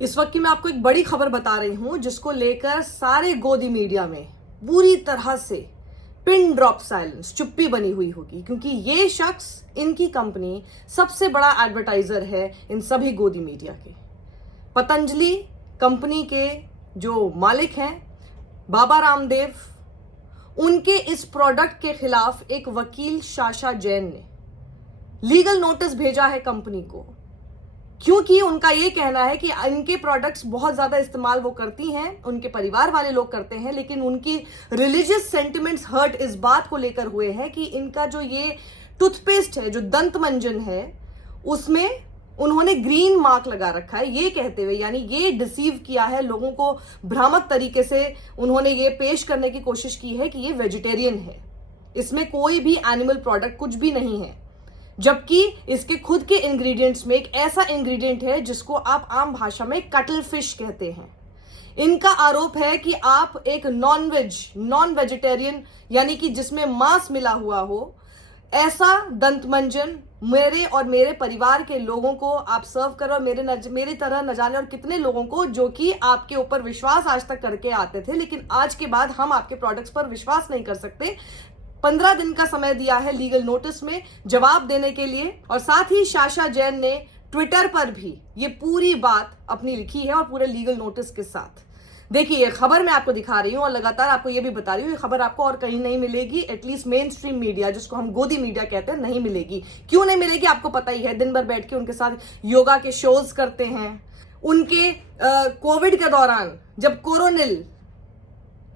इस वक्त की मैं आपको एक बड़ी खबर बता रही हूं जिसको लेकर सारे गोदी मीडिया में पूरी तरह से पिन ड्रॉप साइलेंस, चुप्पी बनी हुई होगी, क्योंकि ये शख्स, इनकी कंपनी सबसे बड़ा एडवर्टाइजर है इन सभी गोदी मीडिया के। पतंजलि कंपनी के जो मालिक हैं बाबा रामदेव, उनके इस प्रोडक्ट के खिलाफ एक वकील साशा जैन ने लीगल नोटिस भेजा है कंपनी को, क्योंकि उनका यह कहना है कि इनके प्रोडक्ट्स बहुत ज्यादा इस्तेमाल वो करती हैं, उनके परिवार वाले लोग करते हैं, लेकिन उनकी रिलीजियस सेंटिमेंट्स हर्ट इस बात को लेकर हुए हैं कि इनका जो ये टूथपेस्ट है, जो दंत मंजन है, उसमें उन्होंने ग्रीन मार्क लगा रखा है, ये कहते हुए, यानी ये डिसीव किया है लोगों को, भ्रामक तरीके से उन्होंने ये पेश करने की कोशिश की है कि ये वेजिटेरियन है, इसमें कोई भी एनिमल प्रोडक्ट कुछ भी नहीं है, जबकि इसके खुद के इंग्रेडिएंट्स में एक ऐसा इंग्रेडिएंट है जिसको आप आम भाषा में कटल फिश कहते हैं। इनका आरोप है कि आप एक नॉन वेजिटेरियन, यानी कि जिसमें मांस मिला हुआ हो, ऐसा दंतमंजन मेरे और मेरे परिवार के लोगों को आप सर्व करो, मेरी तरह न जाने और कितने लोगों को जो कि आपके ऊपर विश्वास आज तक करके आते थे, लेकिन आज के बाद हम आपके प्रोडक्ट्स पर विश्वास नहीं कर सकते। 15 दिन का समय दिया है लीगल नोटिस में जवाब देने के लिए, और साथ ही साशा जैन ने ट्विटर पर भी ये पूरी बात अपनी लिखी है और पूरे लीगल नोटिस के साथ। देखिए, ये खबर मैं आपको दिखा रही हूं और लगातार आपको ये भी बता रही हूं, ये खबर आपको और कहीं नहीं मिलेगी, एटलीस्ट मेन स्ट्रीम मीडिया, जिसको हम गोदी मीडिया कहते हैं, नहीं मिलेगी। क्यों नहीं मिलेगी आपको पता ही है, दिन भर बैठ के उनके साथ योगा के शोज करते हैं। उनके कोविड के दौरान जब कोरोनिल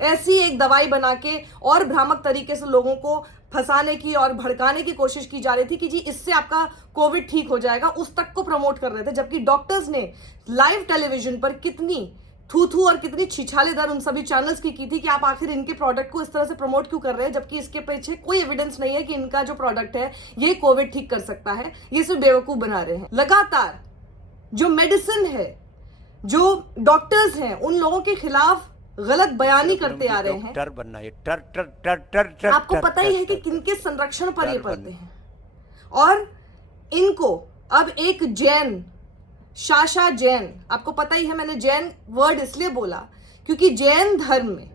ऐसी एक दवाई बना के और भ्रामक तरीके से लोगों को फंसाने की और भड़काने की कोशिश की जा रही थी कि जी इससे आपका कोविड ठीक हो जाएगा, उस तक को प्रमोट कर रहे थे, जबकि डॉक्टर्स ने लाइव टेलीविजन पर कितनी थू और कितनी छिछालेदार उन सभी चैनल्स की थी कि आप आखिर इनके प्रोडक्ट को इस तरह से प्रमोट क्यों कर रहे हैं, जबकि इसके पीछे कोई एविडेंस नहीं है कि इनका जो प्रोडक्ट है ये कोविड ठीक कर सकता है। ये सिर्फ बेवकूफ बना रहे हैं। लगातार जो मेडिसिन है, जो डॉक्टर्स हैं, उन लोगों के खिलाफ गलत बयानी करते आ रहे हैं। डर बनना, ये टर आपको पता ही है कि किनके संरक्षण पर ये पड़ते हैं, और इनको अब एक जैन, साशा जैन, आपको पता ही है, मैंने जैन वर्ड इसलिए बोला क्योंकि जैन धर्म में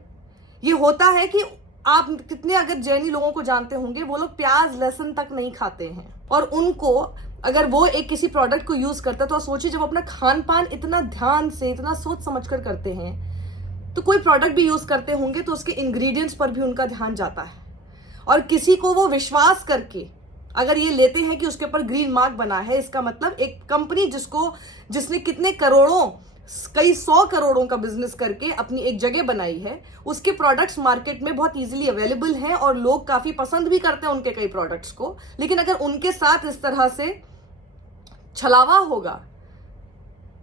ये होता है कि आप कितने अगर जैनी लोगों को जानते होंगे, वो लोग प्याज लहसुन तक नहीं खाते हैं, और उनको अगर वो एक किसी प्रोडक्ट को यूज करता है तो सोचिए, जब अपना खान पान इतना ध्यान से, इतना सोच समझ कर करते हैं, तो कोई प्रोडक्ट भी यूज करते होंगे तो उसके इंग्रेडिएंट्स पर भी उनका ध्यान जाता है, और किसी को वो विश्वास करके अगर ये लेते हैं कि उसके ऊपर ग्रीन मार्क बना है, इसका मतलब एक कंपनी जिसने कितने करोड़ों, कई 100 करोड़ों का बिजनेस करके अपनी एक जगह बनाई है, उसके प्रोडक्ट्स मार्केट में बहुत इजीली अवेलेबल हैं और लोग काफी पसंद भी करते हैं उनके कई प्रोडक्ट्स को। लेकिन अगर उनके साथ इस तरह से छलावा होगा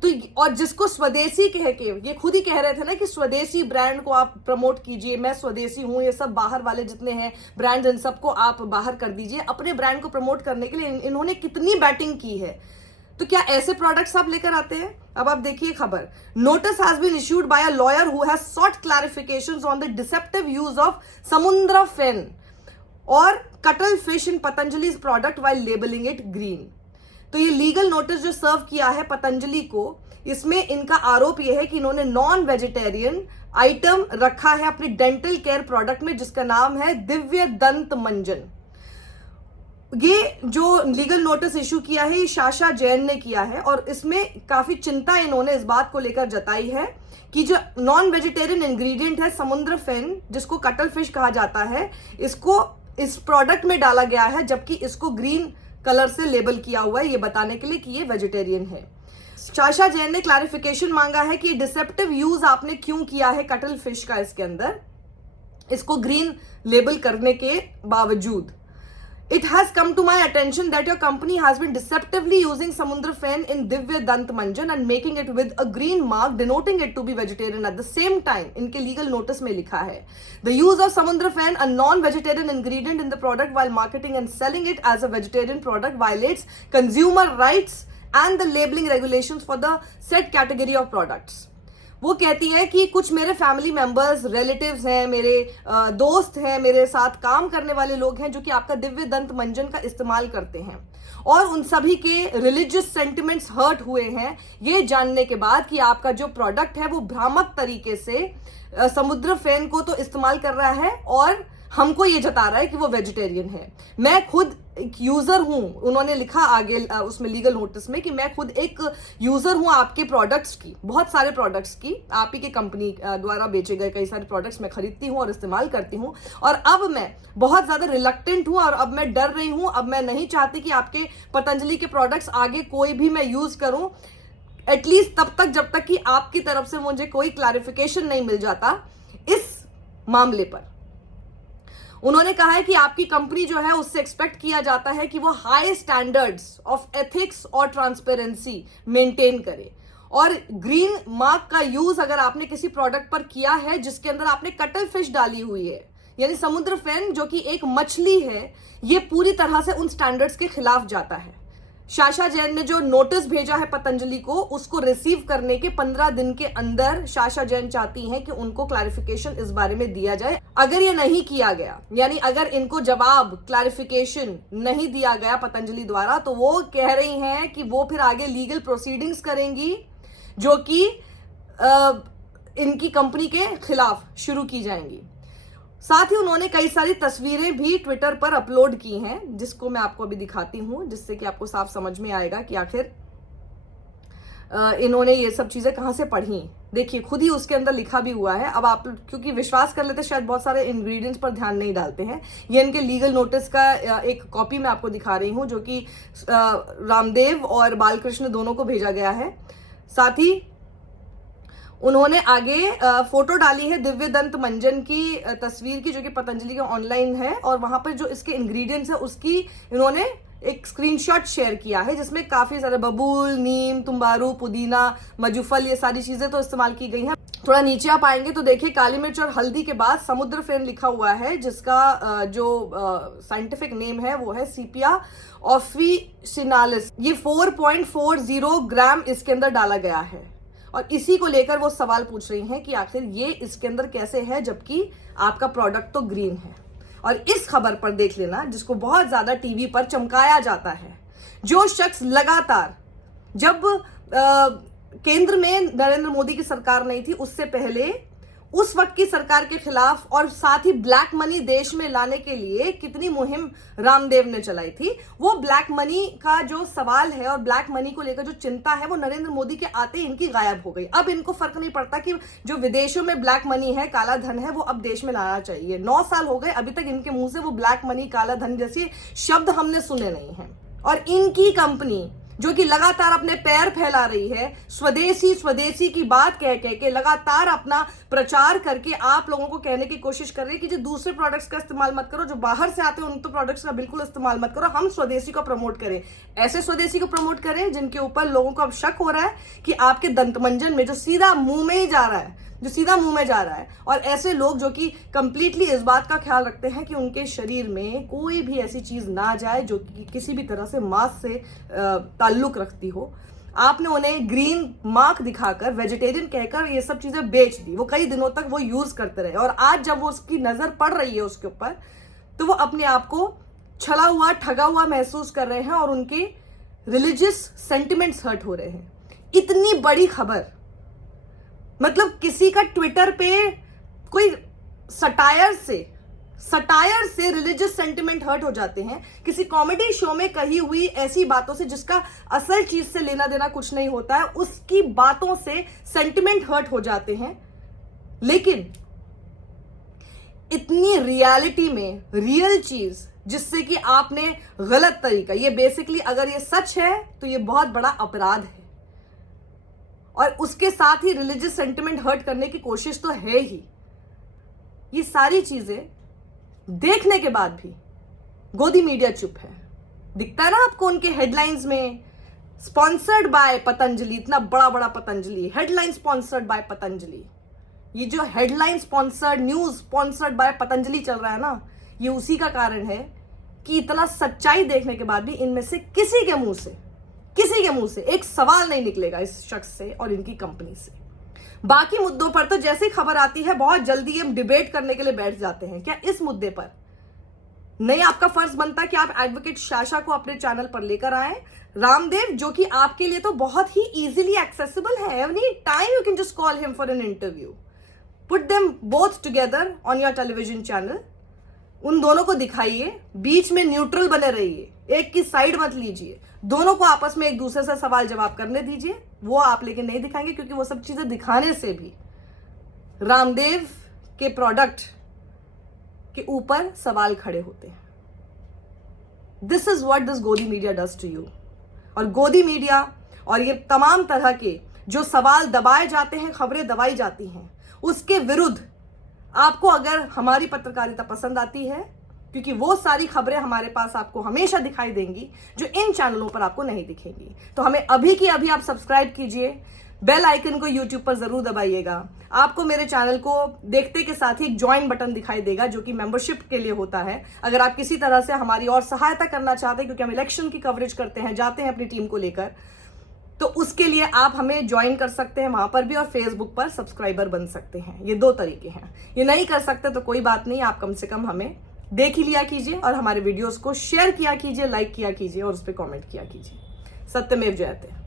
तो, और जिसको स्वदेशी कह के, ये खुद ही कह रहे थे ना कि स्वदेशी ब्रांड को आप प्रमोट कीजिए, मैं स्वदेशी हूं, ये सब बाहर वाले जितने हैं ब्रांड्स, इन सबको आप बाहर कर दीजिए। अपने ब्रांड को प्रमोट करने के लिए इन्होंने कितनी बैटिंग की है, तो क्या ऐसे प्रोडक्ट्स आप लेकर आते हैं? अब आप देखिए खबर, notice has been issued by a lawyer who has sought clarifications on the deceptive use of samudra phen और cuttlefish in Patanjali product while labelling it green. तो ये लीगल नोटिस जो सर्व किया है पतंजलि को, इसमें इनका आरोप यह है कि इन्होंने नॉन वेजिटेरियन आइटम रखा है अपनी डेंटल केयर प्रोडक्ट में, जिसका नाम है दिव्य दंत मंजन। ये जो लीगल नोटिस इशू किया है, ये साशा जैन ने किया है, और इसमें काफी चिंता इन्होंने इस बात को लेकर जताई है कि जो नॉन वेजिटेरियन इंग्रेडिएंट है समुद्र फेन, जिसको कटल फिश कहा जाता है, इसको इस प्रोडक्ट में डाला गया है, जबकि इसको ग्रीन कलर से लेबल किया हुआ है, ये बताने के लिए कि ये वेजिटेरियन है। साशा जैन ने क्लैरिफिकेशन मांगा है कि डिसेप्टिव यूज आपने क्यों किया है कटल फिश का इसके अंदर, इसको ग्रीन लेबल करने के बावजूद। It has come to my attention that your company has been deceptively using Samudra Fen in Divya Dant Manjan and making it with a green mark denoting it to be vegetarian at the same time. इनके legal notice में लिखा है, the use of Samudra Fen, a non-vegetarian ingredient in the product while marketing and selling it as a vegetarian product violates consumer rights and the labeling regulations for the said category of products. वो कहती है कि कुछ मेरे family members, relatives हैं, मेरे दोस्त हैं, मेरे साथ काम करने वाले लोग हैं जो कि आपका दिव्य दंत मंजन का इस्तेमाल करते हैं, और उन सभी के रिलीजियस सेंटिमेंट्स हर्ट हुए हैं ये जानने के बाद कि आपका जो प्रोडक्ट है वो भ्रामक तरीके से समुद्र फेन को तो इस्तेमाल कर रहा है और हमको ये जता रहा है कि वो वेजिटेरियन है। मैं खुद एक यूजर हूं, उन्होंने लिखा आगे उसमें लीगल नोटिस में कि मैं खुद एक यूजर हूं आपके प्रोडक्ट्स की, बहुत सारे प्रोडक्ट्स की, आप ही के कंपनी द्वारा बेचे गए कई सारे प्रोडक्ट्स मैं खरीदती हूं और इस्तेमाल करती हूं, और अब मैं बहुत ज्यादा रिलक्टेंट हूं और अब मैं डर रही हूं। अब मैं नहीं चाहती कि आपके पतंजलि के प्रोडक्ट्स आगे कोई भी मैं यूज करूं, एटलीस्ट तब तक जब तक कि आपकी तरफ से मुझे कोई क्लैरिफिकेशन नहीं मिल जाता इस मामले पर। उन्होंने कहा है कि आपकी कंपनी जो है उससे एक्सपेक्ट किया जाता है कि वो हाई स्टैंडर्ड्स ऑफ एथिक्स और ट्रांसपेरेंसी मेंटेन करे, और ग्रीन मार्क का यूज अगर आपने किसी प्रोडक्ट पर किया है जिसके अंदर आपने कटल फिश डाली हुई है, यानी समुद्र फेन जो कि एक मछली है, ये पूरी तरह से उन स्टैंडर्ड्स के खिलाफ जाता है। साशा जैन ने जो नोटिस भेजा है पतंजलि को, उसको रिसीव करने के 15 दिन के अंदर साशा जैन चाहती हैं कि उनको क्लैरिफिकेशन इस बारे में दिया जाए। अगर ये नहीं किया गया, यानी अगर इनको जवाब क्लैरिफिकेशन नहीं दिया गया पतंजलि द्वारा, तो वो कह रही हैं कि वो फिर आगे लीगल प्रोसीडिंग्स करेंगी जो कि इनकी कंपनी के खिलाफ शुरू की जाएंगी। साथ ही उन्होंने कई सारी तस्वीरें भी ट्विटर पर अपलोड की हैं, जिसको मैं आपको अभी दिखाती हूं, जिससे कि आपको साफ समझ में आएगा कि आखिर इन्होंने ये सब चीजें कहां से पढ़ी। देखिए, खुद ही उसके अंदर लिखा भी हुआ है। अब आप क्योंकि विश्वास कर लेते शायद बहुत सारे इंग्रेडिएंट्स पर ध्यान नहीं डालते हैं। ये इनके लीगल नोटिस का एक कॉपी मैं आपको दिखा रही हूं, जो कि रामदेव और बालकृष्ण दोनों को भेजा गया है। साथ ही उन्होंने आगे फोटो डाली है दिव्य दंत मंजन की तस्वीर की, जो कि पतंजलि का ऑनलाइन है, और वहां पर जो इसके इंग्रेडिएंट्स है उसकी इन्होंने एक स्क्रीनशॉट शेयर किया है, जिसमें काफी सारे बबूल, नीम, तुम्बारू, पुदीना, मजूफल, ये सारी चीजें तो इस्तेमाल की गई हैं। थोड़ा नीचे आप आएंगे तो देखिए काली मिर्च और हल्दी के बाद समुद्र फेन लिखा हुआ है, जिसका जो साइंटिफिक नेम है वो है सीपिया ऑफिसिनालिस। ये 4.40 ग्राम इसके अंदर डाला गया है, और इसी को लेकर वो सवाल पूछ रही हैं कि आखिर ये इसके अंदर कैसे है, जबकि आपका प्रोडक्ट तो ग्रीन है। और इस खबर पर देख लेना, जिसको बहुत ज्यादा टीवी पर चमकाया जाता है, जो शख्स लगातार, जब केंद्र में नरेंद्र मोदी की सरकार नहीं थी उससे पहले उस वक्त की सरकार के खिलाफ और साथ ही ब्लैक मनी देश में लाने के लिए कितनी मुहिम रामदेव ने चलाई थी, वो ब्लैक मनी का जो सवाल है और ब्लैक मनी को लेकर जो चिंता है वो नरेंद्र मोदी के आते ही इनकी गायब हो गई। अब इनको फर्क नहीं पड़ता कि जो विदेशों में ब्लैक मनी है, काला धन है, वो अब देश में लाना चाहिए। 9 साल हो गए, अभी तक इनके मुंह से वो ब्लैक मनी, काला धन जैसे शब्द हमने सुने नहीं हैं। और इनकी कंपनी जो कि लगातार अपने पैर फैला रही है, स्वदेशी स्वदेशी की बात कह के लगातार अपना प्रचार करके आप लोगों को कहने की कोशिश कर रही है कि जो दूसरे प्रोडक्ट्स का इस्तेमाल मत करो, जो बाहर से आते हैं उन तो प्रोडक्ट्स का बिल्कुल इस्तेमाल मत करो, हम स्वदेशी को प्रमोट करें। ऐसे स्वदेशी को प्रमोट करें जिनके ऊपर लोगों को अब शक हो रहा है कि आपके दंतमंजन में जो सीधा मुंह में ही जा रहा है, और ऐसे लोग जो कि कंप्लीटली इस बात का ख्याल रखते हैं कि उनके शरीर में कोई भी ऐसी चीज ना जाए जो कि किसी भी तरह से मांस से ताल्लुक रखती हो। आपने उन्हें ग्रीन मार्क दिखाकर, वेजिटेरियन कहकर ये सब चीजें बेच दी। वो कई दिनों तक वो यूज करते रहे, और आज जब वो उसकी नजर पड़ रही है उसके ऊपर, तो वो अपने आप को छला हुआ, ठगा हुआ महसूस कर रहे हैं, और उनके रिलीजियस सेंटिमेंट्स हर्ट हो रहे हैं। इतनी बड़ी खबर, मतलब किसी का ट्विटर पे कोई सटायर से रिलीजियस सेंटिमेंट हर्ट हो जाते हैं, किसी कॉमेडी शो में कही हुई ऐसी बातों से जिसका असल चीज से लेना देना कुछ नहीं होता है, उसकी बातों से सेंटिमेंट हर्ट हो जाते हैं। लेकिन इतनी रियलिटी में रियल चीज जिससे कि आपने गलत तरीका, ये बेसिकली अगर ये सच है तो ये बहुत बड़ा अपराध है, और उसके साथ ही रिलीजियस सेंटिमेंट हर्ट करने की कोशिश तो है ही। ये सारी चीजें देखने के बाद भी गोदी मीडिया चुप है। दिखता है ना आपको उनके हेडलाइंस में, स्पॉन्सर्ड बाय पतंजलि, इतना बड़ा बड़ा Patanjali, headline sponsored by Patanjali. ये जो headline sponsored, news sponsored by Patanjali चल रहा है ना, ये उसी का कारण है कि इतना सच्चाई देखने के बाद भी इनमें से किसी के मुंह से एक सवाल नहीं निकलेगा इस शख्स से और इनकी कंपनी से। बाकी मुद्दों पर तो जैसे ही खबर आती है बहुत जल्दी हम डिबेट करने के लिए बैठ जाते हैं। क्या इस मुद्दे पर नहीं, आपका फर्ज बनता है कि आप एडवोकेट शाशा को अपने चैनल पर लेकर आए। रामदेव, जो कि आपके लिए तो बहुत ही इजीली एक्सेसिबल है, any time you can just call him for an interview, put them both together on your television channel, उन दोनों को दिखाइए, बीच में न्यूट्रल बने रहिए, एक की साइड मत लीजिए, दोनों को आपस में एक दूसरे से सवाल जवाब करने दीजिए। वो आप लेकिन नहीं दिखाएंगे, क्योंकि वो सब चीजें दिखाने से भी रामदेव के प्रोडक्ट के ऊपर सवाल खड़े होते हैं। दिस इज व्हाट दिस गोदी मीडिया डज टू यू। और गोदी मीडिया और ये तमाम तरह के जो सवाल दबाए जाते हैं, खबरें दबाई जाती हैं, उसके विरुद्ध आपको अगर हमारी पत्रकारिता पसंद आती है, क्योंकि वो सारी खबरें हमारे पास आपको हमेशा दिखाई देंगी जो इन चैनलों पर आपको नहीं दिखेंगी, तो हमें अभी की अभी आप सब्सक्राइब कीजिए, बेल आइकन को यूट्यूब पर जरूर दबाइएगा। आपको मेरे चैनल को देखते के साथ ही एक ज्वाइन बटन दिखाई देगा, जो कि मेंबरशिप के लिए होता है। अगर आप किसी तरह से हमारी और सहायता करना चाहते हैं, क्योंकि हम इलेक्शन की कवरेज करते हैं, जाते हैं अपनी टीम को लेकर, तो उसके लिए आप हमें ज्वाइन कर सकते हैं वहां पर भी, और फेसबुक पर सब्सक्राइबर बन सकते हैं। ये 2 तरीके हैं। ये नहीं कर सकते तो कोई बात नहीं, आप कम से कम हमें देख ही लिया कीजिए और हमारे वीडियोस को शेयर किया कीजिए, लाइक किया कीजिए और उस पर कमेंट किया कीजिए। सत्यमेव जयते।